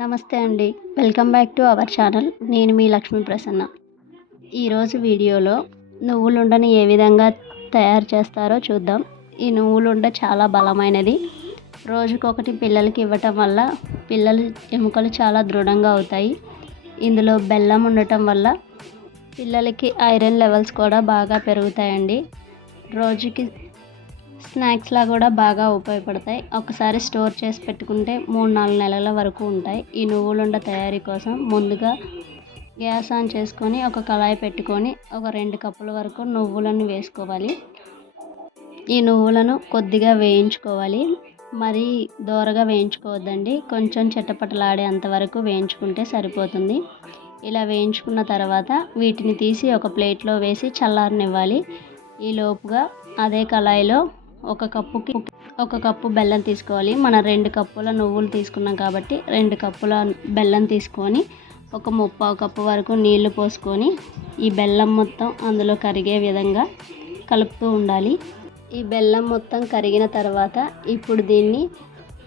నమస్తే అండి. Welcome back to our channel. నేను మీ లక్ష్మీ ప్రసన్న. ఈరోజు వీడియోలో నువ్వులుండని ఏ విధంగా తయారు చేస్తారో చూద్దాం. ఈ నువ్వులుండ చాలా బలమైనది. రోజుకొకటి పిల్లలకి ఇవ్వటం వల్ల పిల్లలు ఎముకలు చాలా దృఢంగా అవుతాయి. ఇందులో బెల్లం ఉండటం వల్ల పిల్లలకి ఐరన్ లెవెల్స్ కూడా బాగా పెరుగుతాయండి. రోజుకి స్నాక్స్లా కూడా బాగా ఉపయోగపడతాయి. ఒకసారి స్టోర్ చేసి పెట్టుకుంటే మూడు నాలుగు నెలల వరకు ఉంటాయి. ఈ నువ్వులుండ తయారీ కోసం ముందుగా గ్యాస్ ఆన్ చేసుకొని ఒక కళాయి పెట్టుకొని ఒక రెండు కప్పుల వరకు నువ్వులను వేసుకోవాలి. ఈ నువ్వులను కొద్దిగా వేయించుకోవాలి. మరీ దోరగా వేయించుకోవద్దండి. కొంచెం చిట్టపటలాడే అంతవరకు వేయించుకుంటే సరిపోతుంది. ఇలా వేయించుకున్న తర్వాత వీటిని తీసి ఒక ప్లేట్లో వేసి చల్లారనివ్వాలి. ఈ లోపుగా అదే కళాయిలో ఒక కప్పుకి ఒక కప్పు బెల్లం తీసుకోవాలి. మన రెండు కప్పుల నువ్వులు తీసుకున్నాం కాబట్టి రెండు కప్పుల బెల్లం తీసుకొని ఒక ముప్పావు కప్పు వరకు నీళ్ళు పోసుకొని ఈ బెల్లం మొత్తం అందులో కరిగే విధంగా కలుపుతూ ఉండాలి. ఈ బెల్లం మొత్తం కరిగిన తర్వాత ఇప్పుడు దీన్ని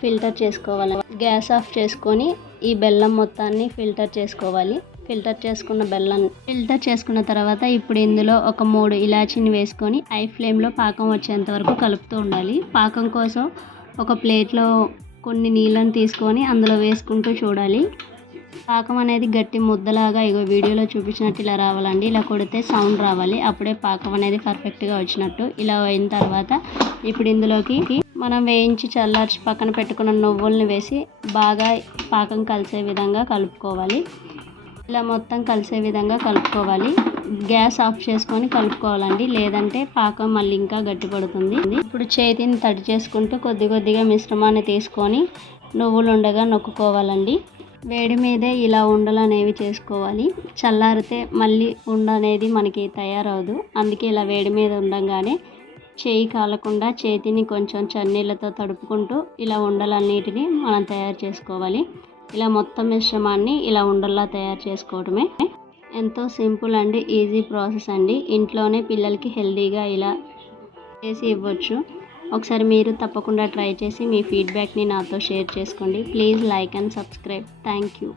ఫిల్టర్ చేసుకోవాలి. గ్యాస్ ఆఫ్ చేసుకొని ఈ బెల్లం మొత్తాన్ని ఫిల్టర్ చేసుకోవాలి. ఫిల్టర్ చేసుకున్న బెల్లం ఫిల్టర్ చేసుకున్న తర్వాత ఇప్పుడు ఇందులో ఒక మూడు ఇలాచీని వేసుకొని ఐ ఫ్లేమ్లో పాకం వచ్చేంత వరకు కలుపుతూ ఉండాలి. పాకం కోసం ఒక ప్లేట్లో కొన్ని నీళ్ళని తీసుకొని అందులో వేసుకుంటూ చూడాలి. పాకం అనేది గట్టి ముద్దలాగా ఇగో వీడియోలో చూపించినట్టు ఇలా రావాలండి. ఇలా కొడితే సౌండ్ రావాలి. అప్పుడే పాకం అనేది పర్ఫెక్ట్గా వచ్చినట్టు ఇలా అయిన తర్వాత ఇప్పుడు ఇందులోకి మనం వేయించి చల్లార్చి పక్కన పెట్టుకున్న నువ్వుల్ని వేసి బాగా పాకం కలిసే విధంగా కలుపుకోవాలి. ఇలా మొత్తం కలిసే విధంగా కలుపుకోవాలి. గ్యాస్ ఆఫ్ చేసుకొని కలుపుకోవాలండి. లేదంటే పాకం మళ్ళీ ఇంకా గట్టిపడుతుంది. ఇప్పుడు చేతిని తడి చేసుకుంటూ కొద్ది కొద్దిగా మిశ్రమాన్ని తీసుకొని నువ్వులు ఉండగా నొక్కుకోవాలండి. వేడి మీదే ఇలా ఉండలు అనేవి చేసుకోవాలి. చల్లారితే మళ్ళీ ఉండ అనేది మనకి తయారవదు. అందుకే ఇలా వేడి మీద ఉండగానే చేయి కాలకుండా చేతిని కొంచెం చన్నీళ్ళతో తడుపుకుంటూ ఇలా ఉండలన్నిటిని మనం తయారు చేసుకోవాలి. ఇలా మొత్తం మిశ్రమాన్ని ఇలా ఉండల్లా తయారు చేసుకోవడమే. ఎంతో సింపుల్ అండి ఈజీ ప్రాసెస్ అండి. ఇంట్లోనే పిల్లలకి హెల్తీగా ఇలా చేసి ఇవ్వచ్చు. ఒకసారి మీరు తప్పకుండా ట్రై చేసి మీ ఫీడ్బ్యాక్ని నాతో షేర్ చేసుకోండి. Please like and subscribe. Thank you.